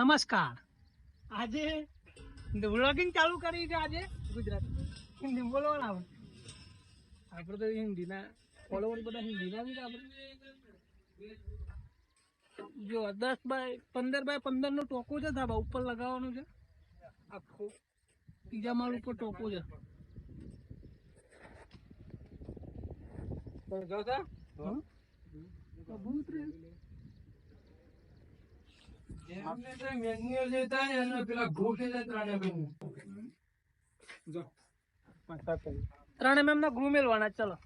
નમસ્કાર. આજે વ્લોગિંગ ચાલુ કરી છે. આજે ગુજરાતી હિન્દી બોલવાના આપણે તો હિન્દીના ફોલોવર બધા હિન્દીના બી આપણે જો 10x15x15 નો ટોકો છે. ધાબા ઉપર લગાવવાનું છે. આખો ત્રીજા માળ ઉપર ટોકો છે. ત્રણ mm ના ગ્રુ મેલવાના. ચલો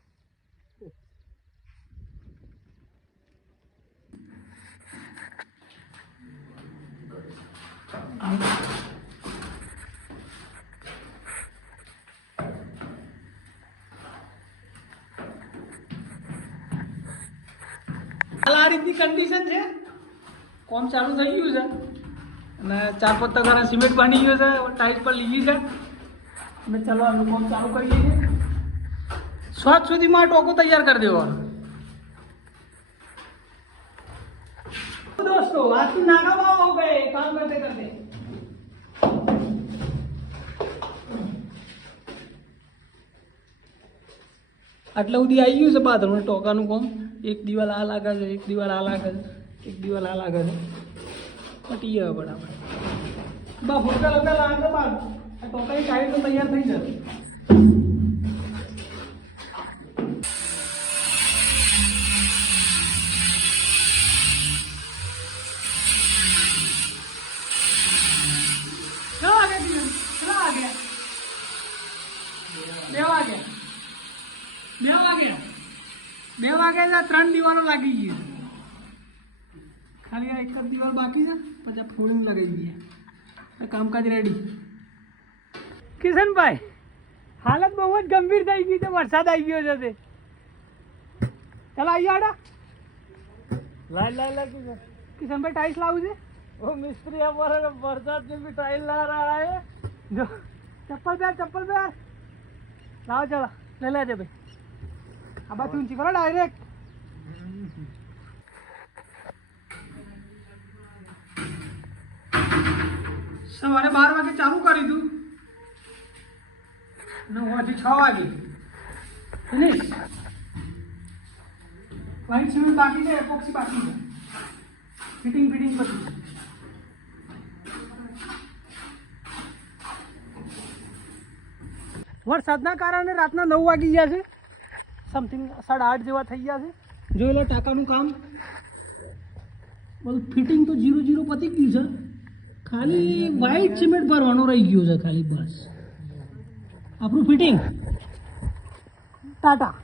આ રીતની કન્ડિશન છે. કોમ ચાલુ થઈ ગયું છે અને 4-5 તગારા સિમેન્ટ બની ગયો છે. ટાઈટ પર લીધી છે અને ચાલો આપણે કોમ ચાલુ કરીએ છીએ. સ્વાદ સુધીમાં ટોકો તૈયાર કરી દેવાનો. दोस्तों आज की नागा बाबा हो गए काम करते करते. આટલા સુધી આવી ગયું છે બાથરૂમ ટોકાનું કામ. એક દિવાલ આ લાગે છે, એક દિવાલ આ લાગે છે, એક દિવાલ આ લાગે છે. પટી ગયા બરાબર. બા ફોટા લગા લાગે બાદ આ ટોકાની ટાઈટ તો તૈયાર થઈ જશે. બે વાગે 3 દિવાલો લાગી ગઈ. ખાલી એક જ દિવાલ બાકી છે, પછી ફોલ્ડિંગ લગાવી દઈએ. કામકાજ રેડી. કિશનભાઈ હાલત બહુ જ ગંભીર થઈ ગઈ છે. વરસાદ આવી ગયો છે. ચાલો આવી આડા લાય કિશનભાઈ ટાઈલ્સ લાવું છે. वो मिस्त्री हमारा बरसात में भी टाइल ला रहा है. जो चप्पल पैर लाओ. चलो ले लेते भाई. अब बात ऊंची करो डायरेक्ट. सवारे 12 वागे चालू કરી દઉં 9 થી 6 વાગે ફિનિશ. વાઈટ સિમેન્ટ બાકી છે, એપોક્સી બાકી છે. ફિટિંગ પછી વરસાદના કારણે રાતના 9 વાગી ગયા છે. સમથિંગ 8:30 જેવા થઈ ગયા છે. જોઈ લો ટાંકાનું કામ બધું ફિટિંગ તો 0-0 પતી ગયું છે. ખાલી વ્હાઈટ સિમેન્ટ ભરવાનો રહી ગયો છે ખાલી. બસ આપણું ફિટિંગ ટાટા.